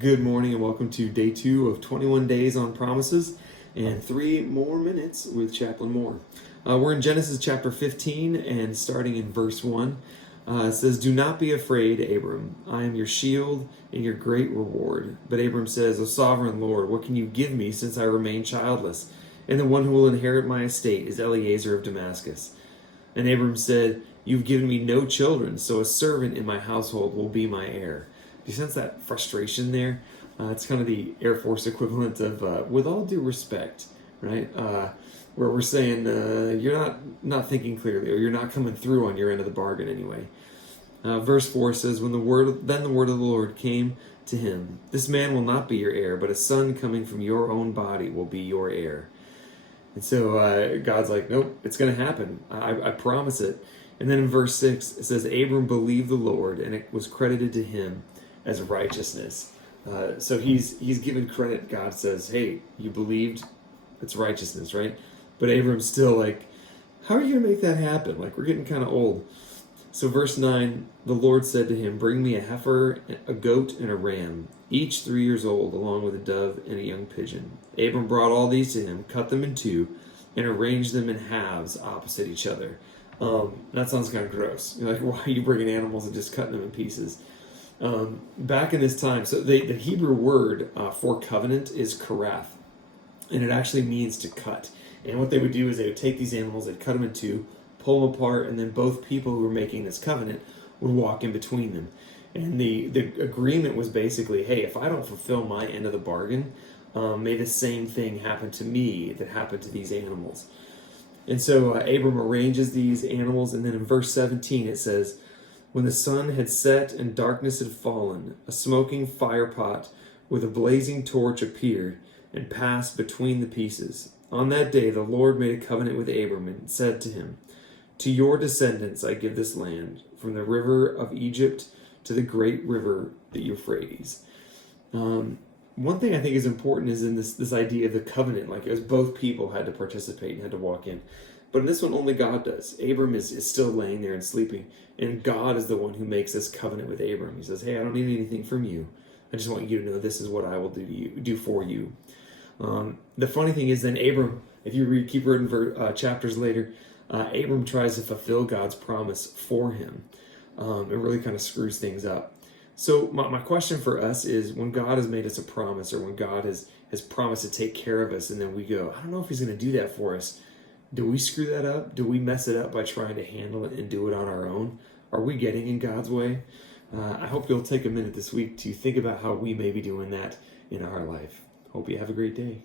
Good morning and welcome to day 2 of 21 days on promises and 3 more minutes with Chaplain Mohr. We're in Genesis chapter 15 and starting in verse 1. It says, "Do not be afraid, Abram. I am your shield and your great reward." But Abram says, "O sovereign Lord, what can you give me since I remain childless? And the one who will inherit my estate is Eliezer of Damascus." And Abram said, "You've given me no children, so a servant in my household will be my heir." Do you sense that frustration there? It's kind of the Air Force equivalent of "with all due respect," right? Where we're saying you're not thinking clearly, or you're not coming through on your end of the bargain anyway. Verse 4 says, "Then the word of the Lord came to him, 'This man will not be your heir, but a son coming from your own body will be your heir.'" And so God's like, "Nope, it's going to happen. I promise it." And then in verse 6, it says, "Abram believed the Lord, and it was credited to him as righteousness." So he's given credit. God says, "Hey, you believed, it's righteousness," right? But Abram's still like, "How are you going to make that happen? Like, we're getting kind of old." So verse 9, "The Lord said to him, 'Bring me a heifer, a goat, and a ram, each 3 years old, along with a dove and a young pigeon.' Abram brought all these to him, cut them in two, and arranged them in halves opposite each other." That sounds kind of gross. You're like, why are you bringing animals and just cutting them in pieces? Back in this time, so the Hebrew word for covenant is karath, and it actually means to cut. And what they would do is they would take these animals, they'd cut them in two, pull them apart, and then both people who were making this covenant would walk in between them. And the agreement was basically, hey, if I don't fulfill my end of the bargain, may the same thing happen to me that happened to these animals. And so Abram arranges these animals, and then in verse 17 it says, "When the sun had set and darkness had fallen, a smoking firepot with a blazing torch appeared and passed between the pieces. On that day the Lord made a covenant with Abram and said to him, 'To your descendants I give this land, from the river of Egypt to the great river, the Euphrates.'" One thing I think is important is in this idea of the covenant. Like, it was both people had to participate and had to walk in. But in this one, only God does. Abram is still laying there and sleeping, and God is the one who makes this covenant with Abram. He says, "Hey, I don't need anything from you. I just want you to know this is what I will do for you." The funny thing is, then Abram, if you keep reading chapters later, Abram tries to fulfill God's promise for him. It really kind of screws things up. So my question for us is, when God has made us a promise, or when God has promised to take care of us, and then we go, "I don't know if he's going to do that for us," do we screw that up? Do we mess it up by trying to handle it and do it on our own? Are we getting in God's way? I hope you'll take a minute this week to think about how we may be doing that in our life. Hope you have a great day.